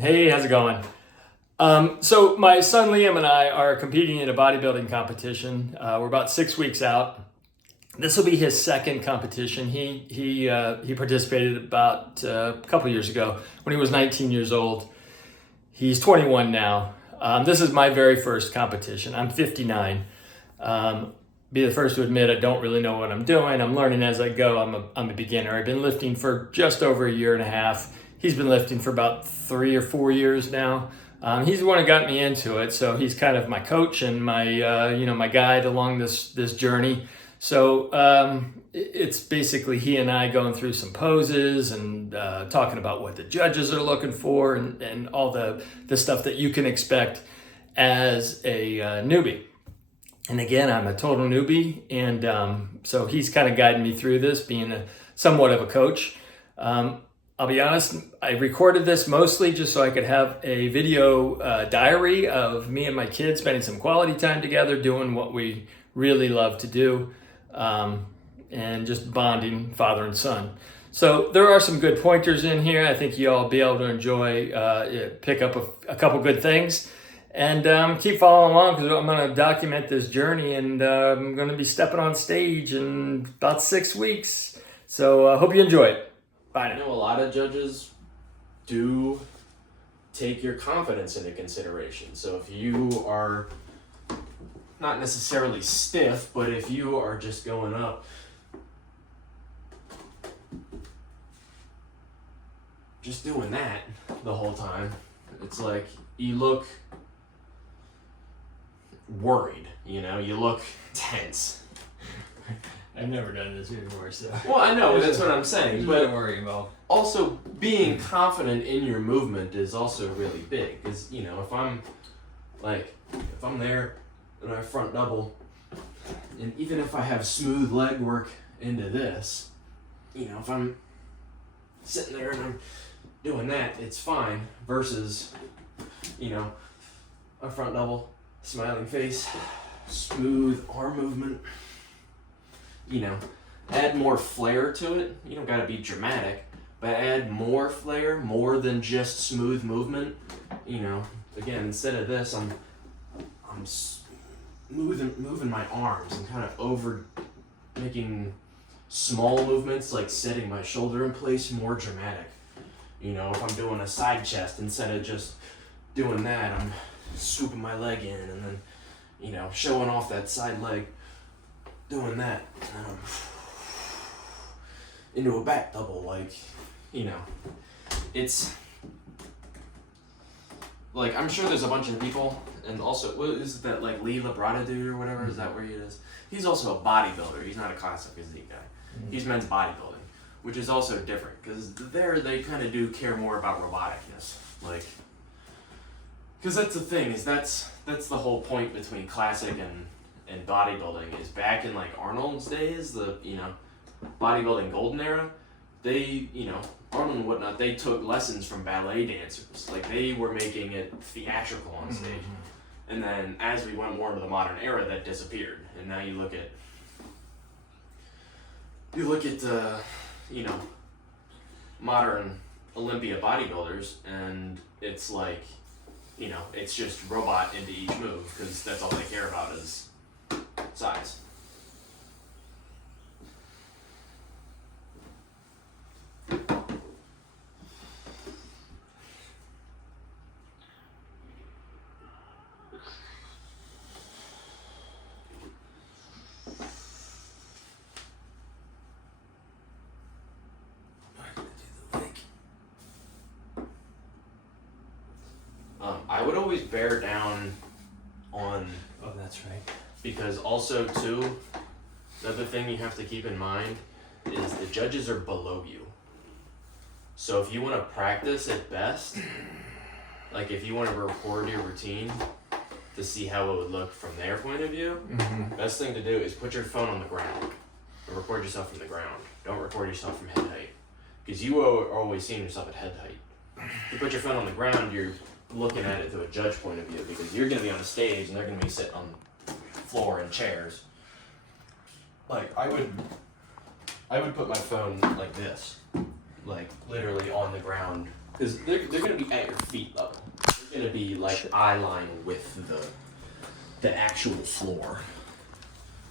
Hey, how's it going? So my son Liam and I are competing in a bodybuilding competition. We're about 6 weeks out. This will be his second competition. He participated about a couple years ago when he was 19 years old. He's 21 now. This is my very first competition. I'm 59. Be the first to admit I don't really know what I'm doing. I'm learning as I go. I'm a beginner. I've been lifting for just over a year and a half. He's been lifting for about 3 or 4 years now. He's the one who got me into it, so he's kind of my coach and my guide along this journey. So it's basically he and I going through some poses and talking about what the judges are looking for and all the stuff that you can expect as a newbie. And again, I'm a total newbie, and so he's kind of guiding me through this, being somewhat of a coach. I'll be honest, I recorded this mostly just so I could have a video diary of me and my kids spending some quality time together, doing what we really love to do, and just bonding father and son. So there are some good pointers in here. I think you all will be able to enjoy, pick up a couple good things. And keep following along because I'm going to document this journey, and I'm going to be stepping on stage in about 6 weeks. So I hope you enjoy it. Bye now. I know a lot of judges do take your confidence into consideration. So if you are not necessarily stiff, but if you are just going up just doing that the whole time, it's like you look worried, you look tense. I've never done this before, so. Well, I know, that's what I'm saying, but Don't worry about. also being confident in your movement is also really big, because if I'm there and I front double, and even if I have smooth leg work into this, if I'm sitting there and I'm doing that, it's fine, versus a front double, smiling face, smooth arm movement. Add more flair to it. You don't gotta be dramatic, but add more flair, more than just smooth movement. Again, instead of this, I'm moving my arms and kind of making small movements, like setting my shoulder in place, more dramatic. If I'm doing a side chest, instead of just doing that, I'm swooping my leg in and then, showing off that side leg, doing that, and then I'm into a back double, it's like, I'm sure there's a bunch of people, and also, what is it, that like Lee Labrada dude or whatever, is that where he is? He's also a bodybuilder, he's not a classic physique guy. He's men's bodybuilding, which is also different, because there they kind of do care more about roboticness, because that's the thing, is that's the whole point between classic and bodybuilding, is back in like Arnold's days, the bodybuilding golden era, they Arnold and whatnot, they took lessons from ballet dancers, like they were making it theatrical on stage. And then as we went more into the modern era, that disappeared, and now you look at modern Olympia bodybuilders, and it's like it's just robot into each move, because that's all they care about is size. I would always bear down on. Oh, that's right. Because also too, the other thing you have to keep in mind is the judges are below you. So if you want to practice at best, like if you want to record your routine to see how it would look from their point of view, best thing to do is put your phone on the ground and record yourself from the ground. Don't record yourself from head height, because you are always seeing yourself at head height. If you put your phone on the ground, you're looking at it through a judge point of view, because you're going to be on the stage and they're going to be sitting on the floor in chairs. Like I would put my phone like this, like literally on the ground because they're gonna be at your feet level. They're gonna be like eye line with the actual floor,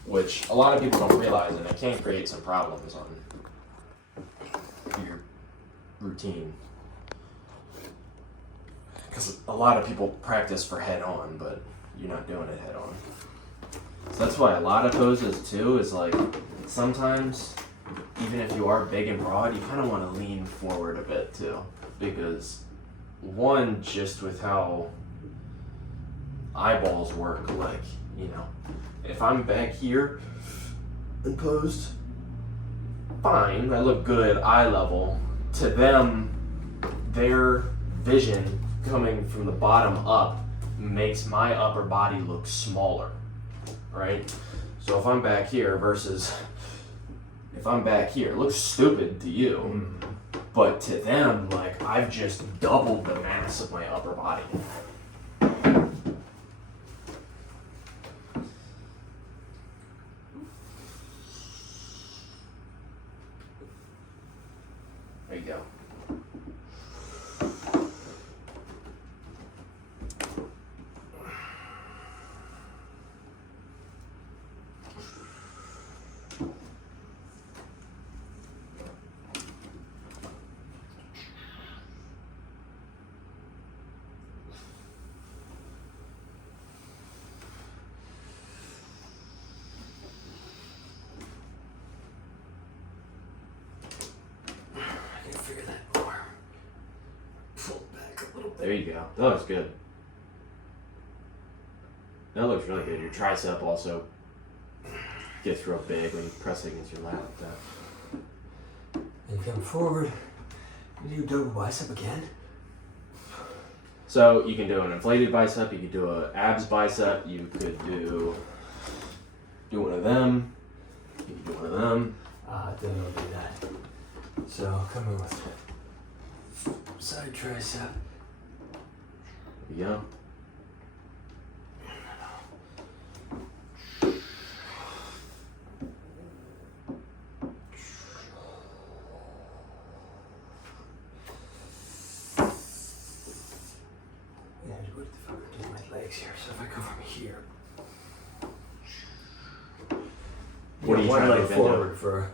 which a lot of people don't realize, and it can create some problems on your routine. Because a lot of people practice for head on, but you're not doing it head on. So that's why a lot of poses too is like sometimes even if you are big and broad, you kind of want to lean forward a bit too, because one, just with how eyeballs work, like, you know, if I'm back here and posed, fine, I look good eye level. To them, their vision coming from the bottom up makes my upper body look smaller, right? So if I'm back here versus if I'm back here, it looks stupid to you, but to them, like, I've just doubled the mass of my upper body. There you go. There you go. That looks good. That looks really good. Your tricep also gets real big when you press it against your lat like that. And come forward. You do double bicep again. So you can do an inflated bicep, you could do an abs bicep, you could do one of them, you could do one of them. Then I'll do that. So come in with side tricep. There you go. What the fuck are my legs here? So if I go from here. What are you one trying to leg bend forward up? for.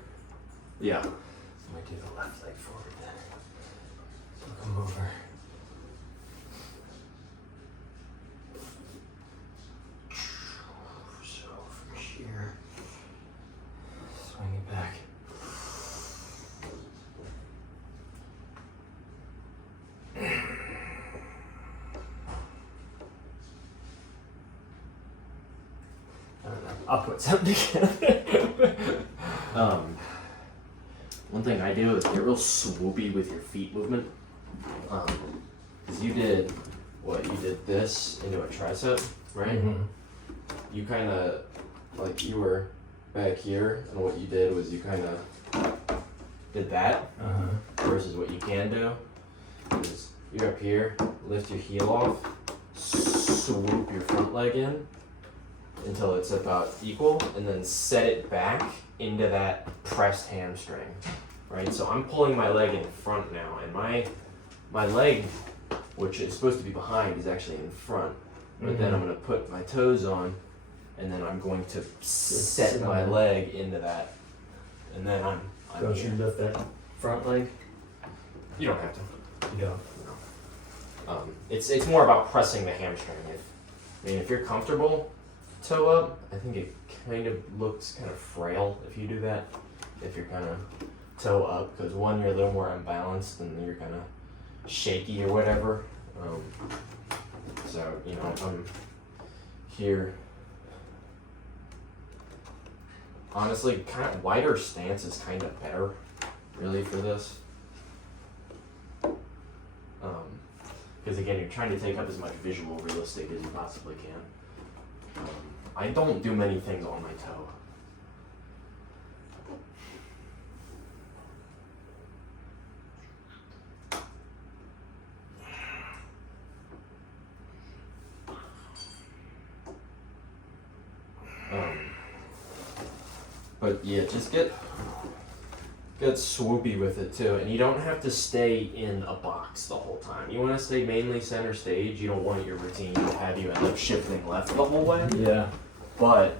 Yeah. I might do the left leg forward then. So I'll come over. So from here, swing it back. I don't know. I'll put something together. One thing I do is get real swoopy with your feet movement. Because you did this into a tricep, right? Mm-hmm. You kind of, like, you were back here, and what you did was you kind of did that versus what you can do is you're up here, lift your heel off, swoop your front leg in until it's about equal, and then set it back into that pressed hamstring, right? So I'm pulling my leg in front now, and my leg, which is supposed to be behind, is actually in front. But then I'm going to put my toes on, and then I'm going to set my leg into that, and then I'm Don't here. you lift that front leg? You don't have to. You don't. It's more about pressing the hamstring. If you're comfortable toe up, I think it kind of looks kind of frail if you do that. If you're kind of toe up, because one, you're a little more unbalanced, and you're kind of shaky or whatever. So if I'm here, honestly, kind of wider stance is kind of better, really, for this. Because again, you're trying to take up as much visual real estate as you possibly can. I don't do many things on my toe. But yeah, just get swoopy with it too, and you don't have to stay in a box. box the whole time. You want to stay mainly center stage. You don't want your routine to have you end up shifting left the whole way. Yeah. But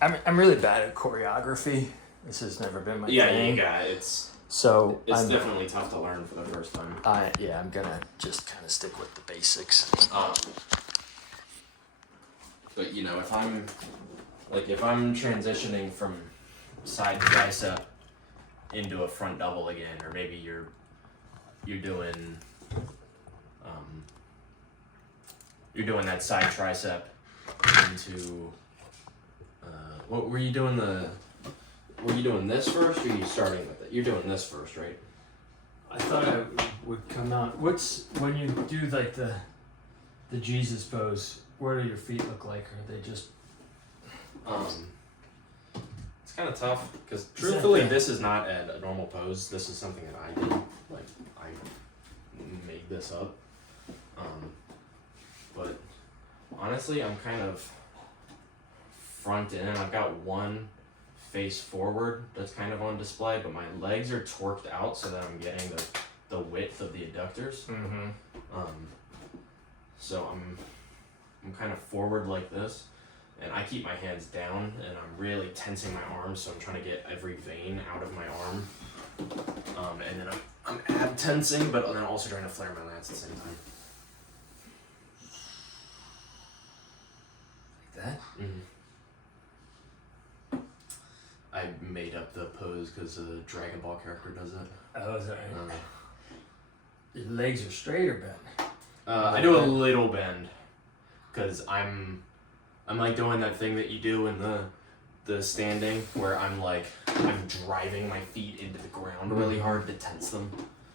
I'm really bad at choreography. This has never been my thing. Yeah, it's definitely tough to learn for the first time. I'm gonna just kind of stick with the basics. But you know, if I'm transitioning from side tricep into a front double again, or maybe you're doing that side tricep into what were you doing this first, or are you starting with it? You're doing this first, right? I thought I would come out. What's when you do like the Jesus pose? What do your feet look like? Are they just? It's kind of tough because truthfully, this is not a normal pose. This is something that I did. Like I made this up. But honestly, I'm kind of front in. I've got one face forward that's kind of on display, but my legs are torqued out so that I'm getting the width of the adductors. Mm-hmm. So I'm kind of forward like this, and I keep my hands down, and I'm really tensing my arms, so I'm trying to get every vein out of my arm. And then I'm ab tensing, but then also trying to flare my lats at the same time. Like that? Mm-hmm. I made up the pose because a Dragon Ball character does it. Oh, is that right? Your legs are straight or bent? I do a little bend, because I'm like doing that thing that you do in the standing, where I'm driving my feet into the ground really hard to tense them.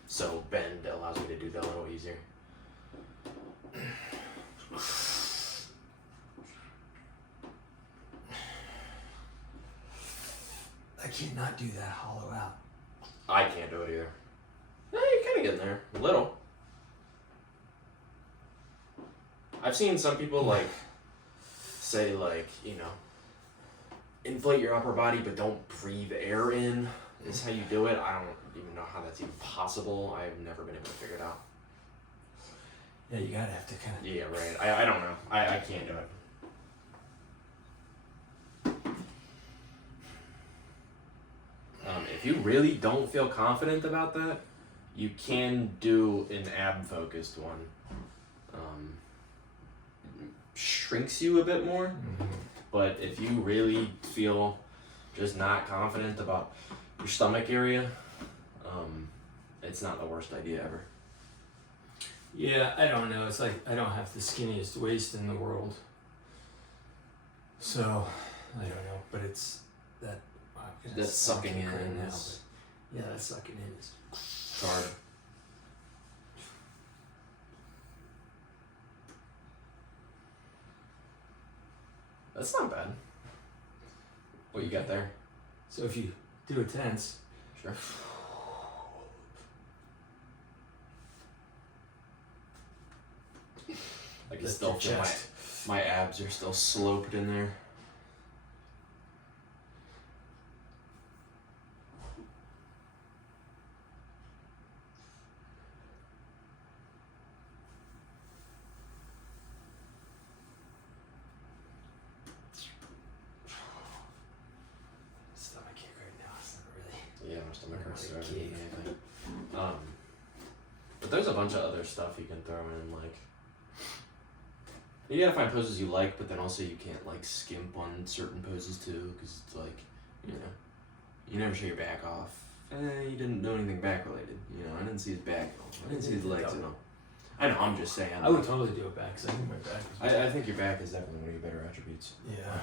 So bend allows me to do that a little easier. I cannot do that hollow out. I can't do it either. You're kind of getting there. A little. I've seen some people say inflate your upper body but don't breathe air in is how you do it. I don't even know how that's even possible. I've never been able to figure it out. Yeah, you gotta have to kind of... Yeah, right. I don't know. I can't do it. If you really don't feel confident about that, you can do an ab-focused one. Shrinks you a bit more, but if you really feel just not confident about your stomach area, it's not the worst idea ever. Yeah, I don't know. It's like I don't have the skinniest waist in the world. So, I don't know, but it's that... Wow, that's sucking in. Right now, yeah, that's sucking in. It's hard. That's not bad. What you got there? So if you do a tense... Sure. I can still feel my abs are still sloped in there. But there's a bunch of other stuff you can throw in, you gotta find poses you like, but then also you can't skimp on certain poses too, because it's you never show your back off. You didn't do anything back related. I didn't see his back at all. I didn't see his legs at all. I know, I'm just saying. I would totally do it back, because I think my back is... I think your back is definitely one of your better attributes. Yeah.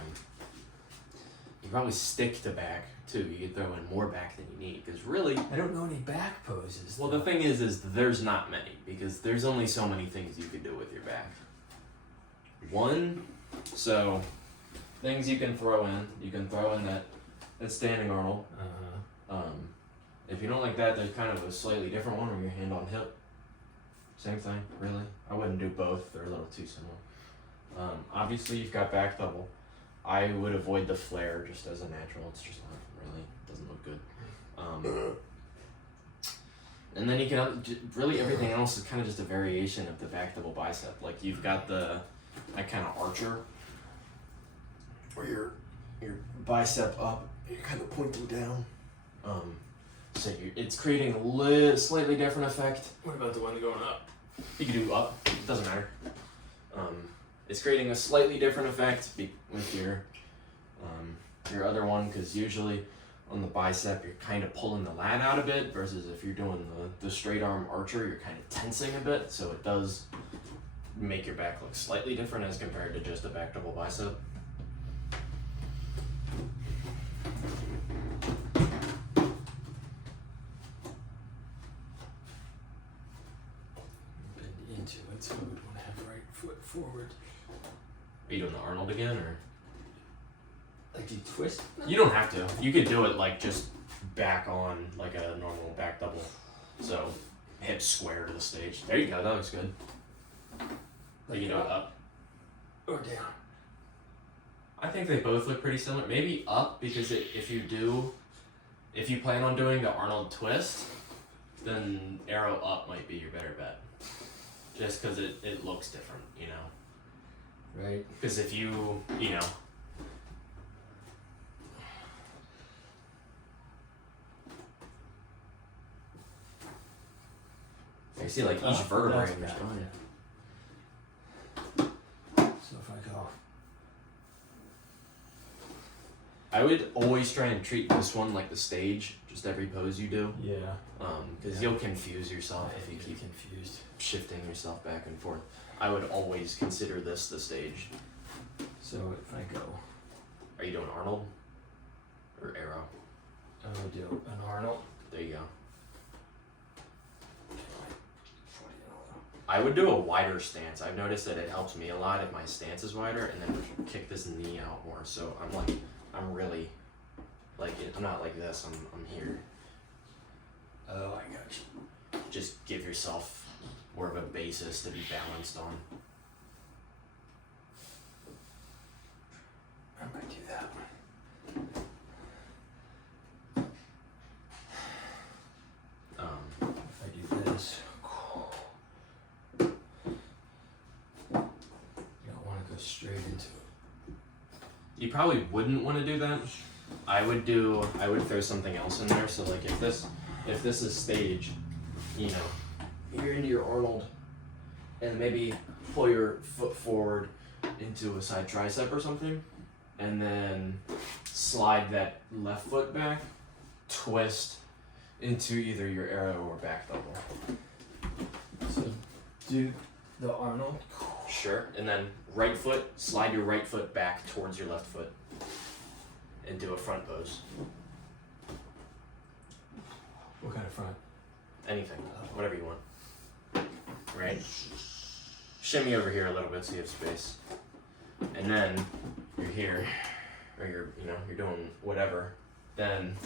You probably stick to back too. You could throw in more back than you need, because really... I don't know any back poses. Well, the thing is there's not many, because there's only so many things you can do with your back. Things you can throw in. You can throw in that standing Arnold. If you don't like that, there's kind of a slightly different one where your hand on hip. Same thing, really. I wouldn't do both. They're a little too similar. Obviously, you've got back double. I would avoid the flare just as a natural. It's just not really, doesn't look good. And then you can really everything else is kind of just a variation of the back double bicep. Like you've got that kind of archer, where your bicep up, you're kind of pointing down. So it's creating a slightly different effect. What about the one going up? You can do up. It doesn't matter. It's creating a slightly different effect with your other one, because usually on the bicep you're kind of pulling the lat out a bit, versus if you're doing the straight arm archer, you're kind of tensing a bit, so it does make your back look slightly different as compared to just a back double bicep. Bend into it, so we would want to have right foot forward. Are you doing the Arnold again, or? Like, do you twist? You don't have to. You could do it like just back on, like a normal back double. So hips square to the stage. There you go. That looks good. Like you can do it up or down. I think they both look pretty similar. Maybe up, because if you plan on doing the Arnold twist, then arrow up might be your better bet. Just because it looks different, you know. Right. Because if you know. You see like each vertebrae in your spine. So if I go, I would always try and treat this one like the stage, just every pose you do. yeah, Because you'll confuse yourself if you keep confused. shifting yourself back and forth. I would always consider this the stage. So if I go, Are you doing Arnold or arrow? I would do an Arnold. There you go. I would do a wider stance. I've noticed that it helps me a lot if my stance is wider, and then kick this knee out more. So I'm really, like, I'm not like this. I'm here. Oh, I got you. Just give yourself more of a basis to be balanced on. I might do that one. If I do this, you don't want to go straight into it. You probably wouldn't want to do that. I would throw something else in there. So like if this is stage, you know, you're into your Arnold, and maybe pull your foot forward into a side tricep or something, and then slide that left foot back, twist into either your arrow or back double. So do the Arnold. Sure. And then right foot, slide your right foot back towards your left foot and do a front pose. What kind of front? Anything, whatever you want. Right? Shimmy over here a little bit so you have space. And then you're here, or you're doing whatever. Then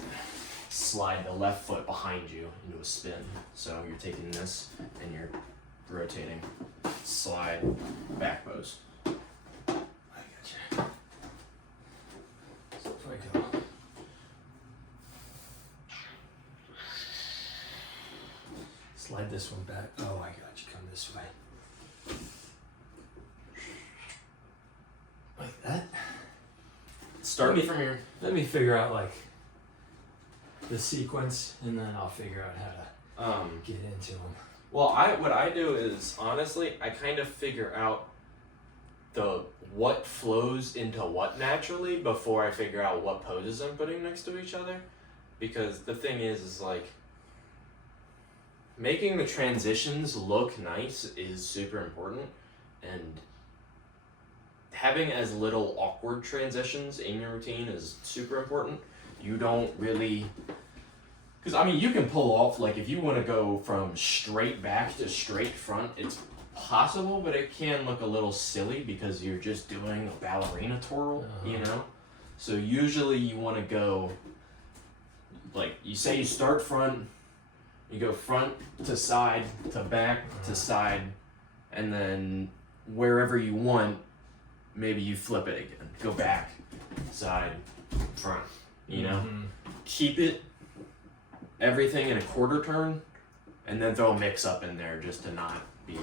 slide the left foot behind you into a spin. So you're taking this and you're rotating. Slide, back pose. I got you. So if I go, slide this one back. Oh, I got you. Come this way. Like that. Start from here. Let me figure out like the sequence, and then I'll figure out how to get into them. Well, what I do is, honestly, I kind of figure out what flows into what naturally before I figure out what poses I'm putting next to each other. Because the thing is like, making the transitions look nice is super important, and having as little awkward transitions in your routine is super important. You don't really, because I mean, you can pull off, like if you want to go from straight back to straight front, it's possible, but it can look a little silly because you're just doing a ballerina twirl, you know? So usually you want to go, like you say you start front, you go front to side to back to side, and then wherever you want, maybe you flip it again. Go back, side, front, you know? Keep it, everything in a quarter turn, And then throw a mix up in there just to not be,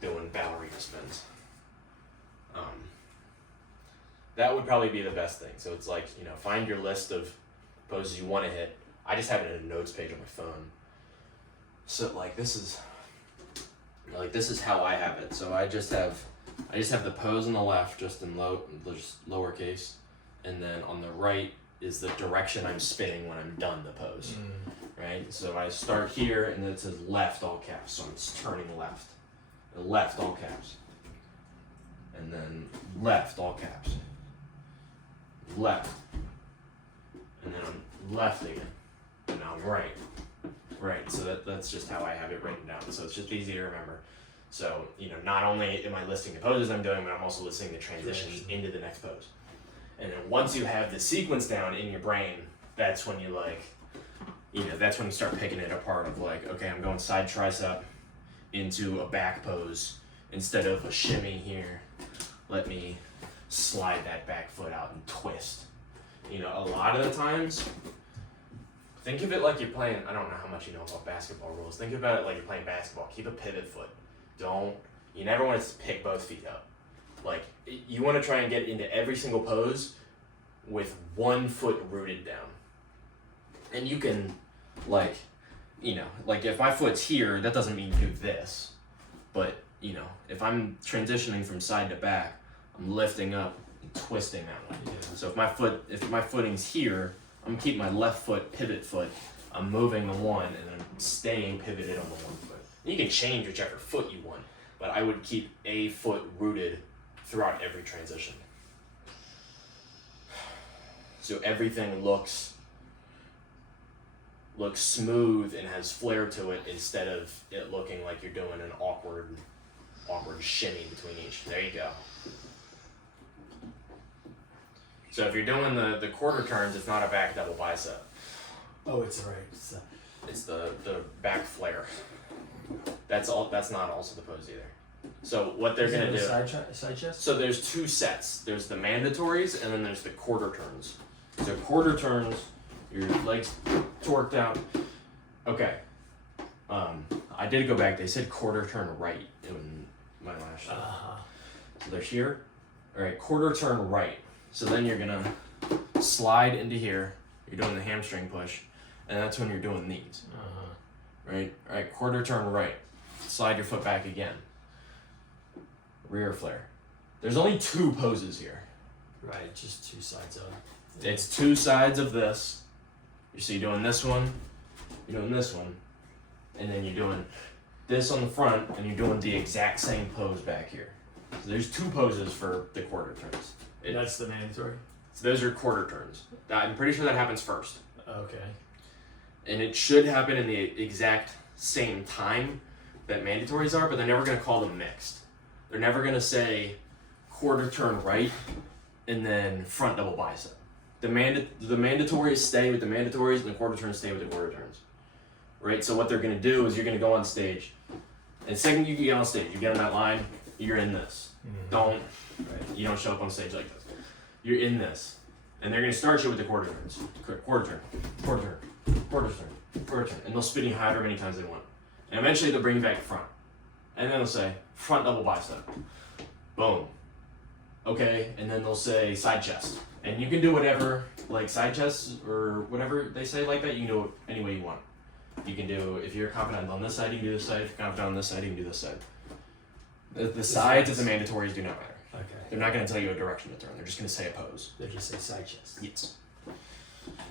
doing ballerina spins. That would probably be the best thing. So it's like, find your list of poses you want to hit. I just have it in a notes page on my phone. So this is how I have it. So I just have the pose on the left just in lowercase, and then on the right is the direction I'm spinning when I'm done the pose. Right? So I start here and then it says left all caps. So I'm turning left. Left all caps. And then left all caps. Left. And then I'm left again. And now I'm right. Right. So that's just how I have it written down. So it's just easy to remember. So, not only am I listing the poses I'm doing, but I'm also listing the transitions into the next pose. And then once you have the sequence down in your brain, that's when that's when you start picking it apart of okay, I'm going side tricep into a back pose instead of a shimmy here. Let me slide that back foot out and twist. A lot of the times, think of it like you're playing, I don't know how much you know about basketball rules. Think about it like you're playing basketball. Keep a pivot foot. You never want to pick both feet up. You want to try and get into every single pose with one foot rooted down. And you can, if my foot's here, that doesn't mean do this. But, if I'm transitioning from side to back, I'm lifting up and twisting that way. Yeah. So if my footing's here, I'm gonna keep my left foot pivot foot. I'm moving the one and I'm staying pivoted on the one foot. You can change whichever foot you want, but I would keep a foot rooted throughout every transition. So everything looks smooth and has flair to it instead of it looking like you're doing an awkward shimmy between each. There you go. So if you're doing the quarter turns, it's not a back double bicep. Oh, it's right. It's the back flare. That's not also the pose either. So what they're gonna do? Side chest. So there's two sets. There's the mandatories and then there's the quarter turns. So quarter turns, your legs torqued out. Okay. I did go back. They said quarter turn right in my last show. So they're here. All right, quarter turn right. So then you're gonna slide into here. You're doing the hamstring push, and that's when you're doing these. Right. All right. Quarter turn right. Slide your foot back again. Rear flare. There's only two poses here. Right. Just two sides of it. It's two sides of this. So you're doing this one. You're doing this one, and then you're doing this on the front, and you're doing the exact same pose back here. So there's two poses for the quarter turns. That's the mandatory? So those are quarter turns. I'm pretty sure that happens first. Okay. And it should happen in the exact same time that mandatories are, but they're never going to call them mixed. They're never going to say quarter turn right and then front double bicep. The mandatories stay with the mandatories and the quarter turns stay with the quarter turns. Right? So what they're going to do is you're going to go on stage. And the second you get on stage, you get on that line, you're in this. You don't show up on stage like this. You're in this. And they're going to start you with the quarter turns. Quarter turn, quarter turn, quarter turn, quarter turn. And they'll spin you however many times they want. And eventually they'll bring you back to front. And then they'll say, front double bicep. Boom. Okay, and then they'll say side chest. And you can do whatever, like side chest or whatever they say like that, you can do it any way you want. You can do, if you're confident on this side, you can do this side. If you're confident on this side, you can do this side. The sides of the mandatories do not matter. Okay. They're not going to tell you a direction to turn. They're just going to say a pose. They just say side chest. Yes.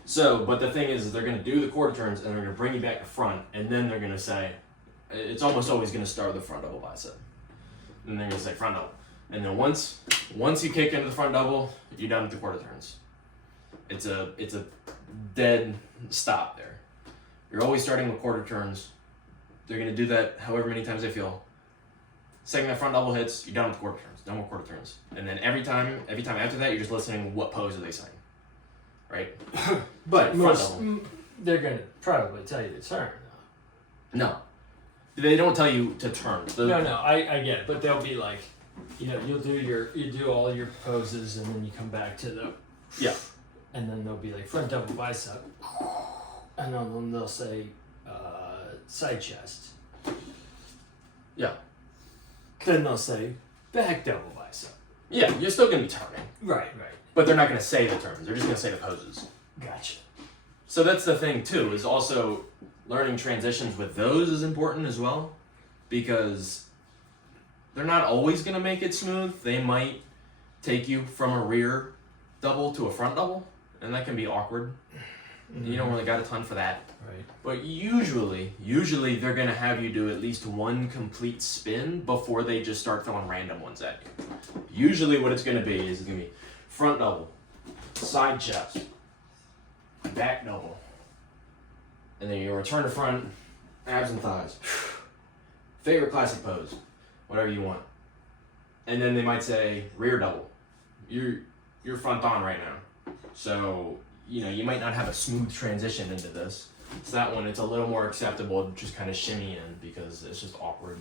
So, but the thing is they're going to do the quarter turns and they're going to bring you back to front, and then they're going to say, it's almost always going to start with the front double bicep. And they're going to say front double. And then once you kick into the front double, you're done with the quarter turns. It's a dead stop there. You're always starting with quarter turns. They're going to do that however many times they feel. Second that front double hits, you're done with quarter turns. No more quarter turns. And then every time after that, you're just listening what pose are they saying. Right? But they're going to probably tell you to turn. No. They don't tell you to turn. No, I get it. But they'll be like, you do all your poses and then you come back to the... Yeah. And then they'll be like front double bicep. And then they'll say side chest. Yeah. Then they'll say back double bicep. Yeah, you're still gonna be turning, Right. but they're not gonna say the terms. They're just gonna say the poses. Gotcha. So that's the thing too. Is also learning transitions with those is important as well, because they're not always gonna make it smooth. They might take you from a rear double to a front double, and that can be awkward. You don't really got a ton for that. Right. But usually they're gonna have you do at least one complete spin before they just start throwing random ones at you. Usually what it's gonna be is it's gonna be front double, side chest, back double, and then you return to front, abs and thighs. Favorite classic pose, whatever you want. And then they might say rear double. You're front on right now, so you might not have a smooth transition into this. So that one, it's a little more acceptable to just kind of shimmy in because it's just awkward.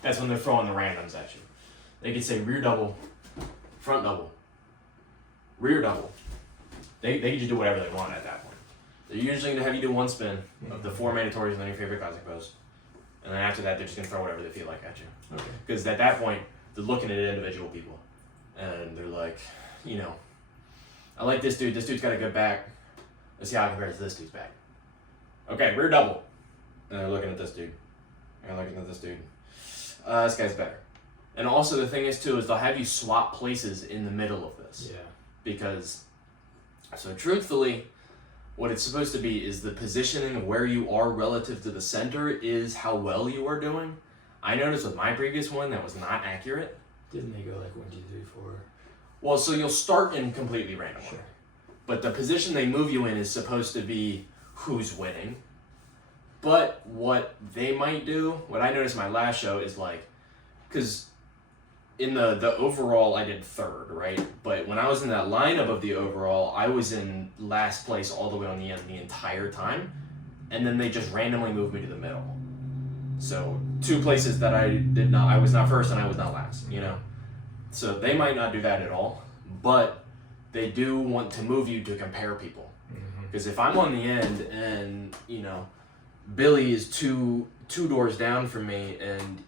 That's when they're throwing the randoms at you. They could say rear double, front double, rear double. They can just do whatever they want at that point. They're usually going to have you do one spin of the 4 mandatories and then your favorite classic pose. And then after that, they're just going to throw whatever they feel like at you. Okay. Because at that point, they're looking at individual people. And they're like, I like this dude. This dude's got a good back. Let's see how it compares to this dude's back. Okay, rear double. And they're looking at this dude. And looking at this dude. This guy's better. And also the thing is too, is they'll have you swap places in the middle of this. Yeah. Because, so truthfully, what it's supposed to be is the positioning of where you are relative to the center is how well you are doing. I noticed with my previous one that was not accurate. Didn't they go like 1, 2, 3, 4? Well, so you'll start in completely random order. Sure. But the position they move you in is supposed to be who's winning. But what they might do, what I noticed in my last show is like, because in the overall I did third, right? But when I was in that lineup of the overall, I was in last place all the way on the end the entire time. And then they just randomly moved me to the middle. So 2 places that I was not first and I was not last, So they might not do that at all, but they do want to move you to compare people. Because if I'm on the end and, Billy is two doors down from me and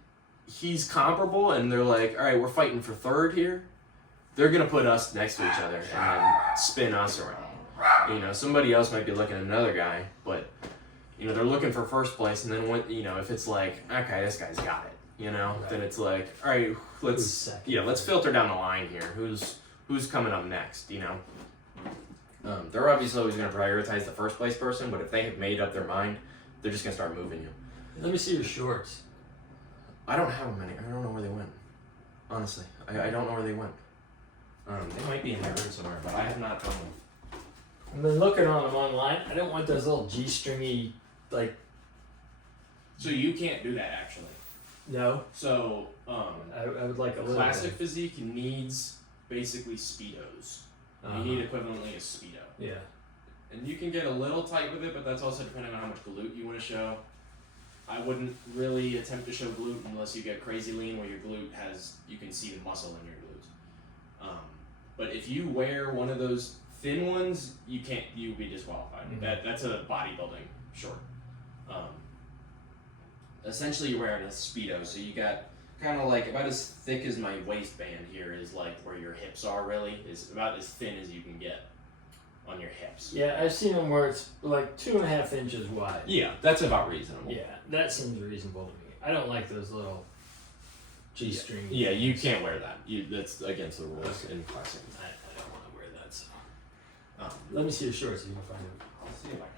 he's comparable and they're like, all right, we're fighting for third here, they're going to put us next to each other and then spin us around. Somebody else might be looking at another guy, but, they're looking for first place. And then when, if it's like, okay, this guy's got it, Right. Then it's like, all right, let's filter down the line here. Who's coming up next, They're obviously always going to prioritize the first place person, but if they have made up their mind, they're just going to start moving you. Let me see your shorts. I don't have them I don't know where they went. Honestly, I don't know where they went. They might be in there somewhere, but I have not found them. I've been looking on them online. I don't want those little G-stringy, like... So you can't do that, actually. No? So, I would like a little classic physique needs basically Speedos. You need equivalently a Speedo. Yeah. And you can get a little tight with it, but that's also depending on how much glute you want to show. I wouldn't really attempt to show glute unless you get crazy lean where your glute you can see the muscle in your glutes. But if you wear one of those thin ones, you'll be disqualified. Mm-hmm. That's a bodybuilding short. Essentially you're wearing a Speedo, so you got kind of like about as thick as my waistband here is like where your hips are really, is about as thin as you can get on your hips. Yeah, I've seen them where it's like 2.5 inches wide. Yeah, that's about reasonable. Yeah, that seems reasonable to me. I don't like those little G-string. Yeah, you can't wear that. That's against the rules in classic. I don't want to wear that. So. Let me see your shorts if you can find them. I'll see if I can.